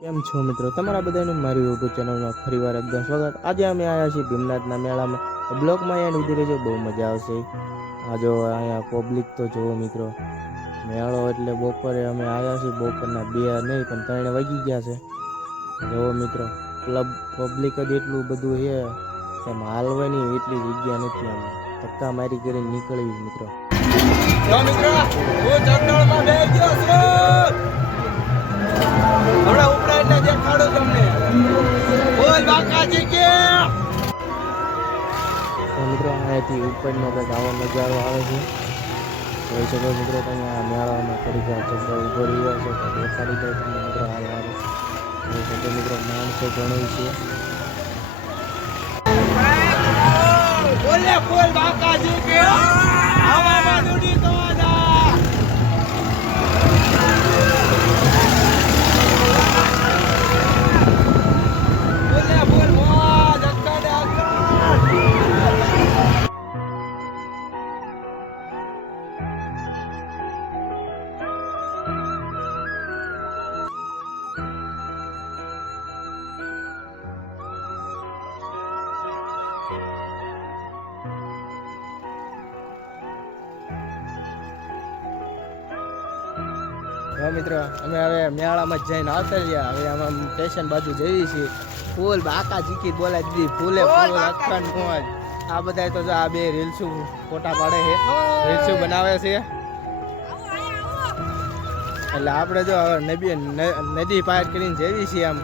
કેમ છો મિત્રો, તમારા બધાનું મારી યુટ્યુબ ચેનલમાં ફરીવાર એકદમ સ્વાગત। આજે અમે આવ્યા છીએ ભીમનાથના મેળામાં। બ્લોગમાં અહીંયા ઉતરી રહેજો, બહુ મજા આવશે। આ જો અહીંયા પબ્લિક તો જુઓ મિત્રો, મેળો એટલે બપોરે અમે આવ્યા છીએ, બપોરના 2 નહીં પણ 3 વાગી ગયા છે। જુઓ મિત્રો, પબ્લિક જ એટલું બધું છે, એમ હાલવાની એટલી જગ્યા નથી, આમ ધક્કા મારી કરીને નીકળવી મિત્રો। જો મિત્રો, હું ચંદળમાં બેસી ગયો છું। હમણાં ઉપરા એટલે દેખાડું તમને। બોલ બાકાજી કે તો મિત્રો અહીંયાથી ઉપરનો કંઈક આવો નજારો આવે છે, જોઈ શકો મિત્રો। તમે આ મેળામાં થોડીક વાર જગ્યા ઉભો રહ્યો છે તો દેખાડી દો તમને મિત્રો। હાલ આવે જોઈ શકો મિત્રો, માણસો ઘણું છે। બોલે બોલ બાકાજી કે હવામાં દુડી તો આજા। બોલે બોલ મોજ અક્કાડે અક્કાડ। હા મિત્રો, અમે હવે મેળામાં જઈને આવતા રહ્યા। હવે આમાં સ્ટેશન બાજુ જઈએ છીએ। ફૂલ બાકા જીકી બોલાવી દીધી, ફૂલે ફૂલ અખંડ મોજ। આ બધા તો જો આ બે રીલ્સું ફોટા પાડે છે, રીલ્સું બનાવે છે। એટલે આપણે જો હવે નદી પાર કરીને જઈએ છીએ, આમ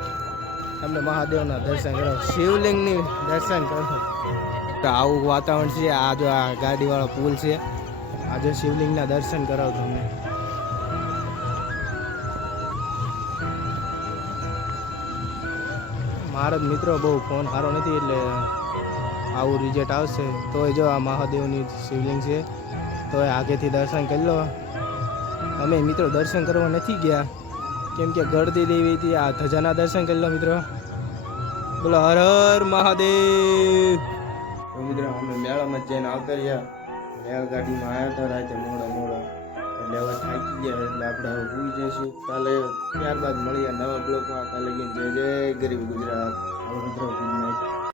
તમને મહાદેવના દર્શન કરો, શિવલિંગની દર્શન કરો। તો આવું વાતાવરણ છે। આ જો આ ગાડીવાળો પુલ છે, આજે શિવલિંગના દર્શન કરાવું તમને। મારો મિત્રો બહુ ફોન સારો નથી, એટલે આવું રિઝલ્ટ આવશે। તોય જો આ મહાદેવની શિવલિંગ છે, તોય આગેથી દર્શન કરી લો। અમે મિત્રો દર્શન કરવા નથી ગયા, કેમ કે ગળદી દેવી હતી। આ ધજાના દર્શન કરી લો મિત્રો। બોલો હર હર મહાદેવ। તો મિત્રો અમે મેળામાં જઈને આવતા રહ્યા। રેલગાડીમાં આવ્યા હતા રાતે મોડા એટલે હવે થાકી ગયા, એટલે આપણે હવે ભૂલી જઈશું। કાલે ત્યારબાદ મળીએ નવા બ્લોગમાં। કાલે જય જય ગરીબ ગુજરાત। હવે મિત્રો ગુડ નાઇટ।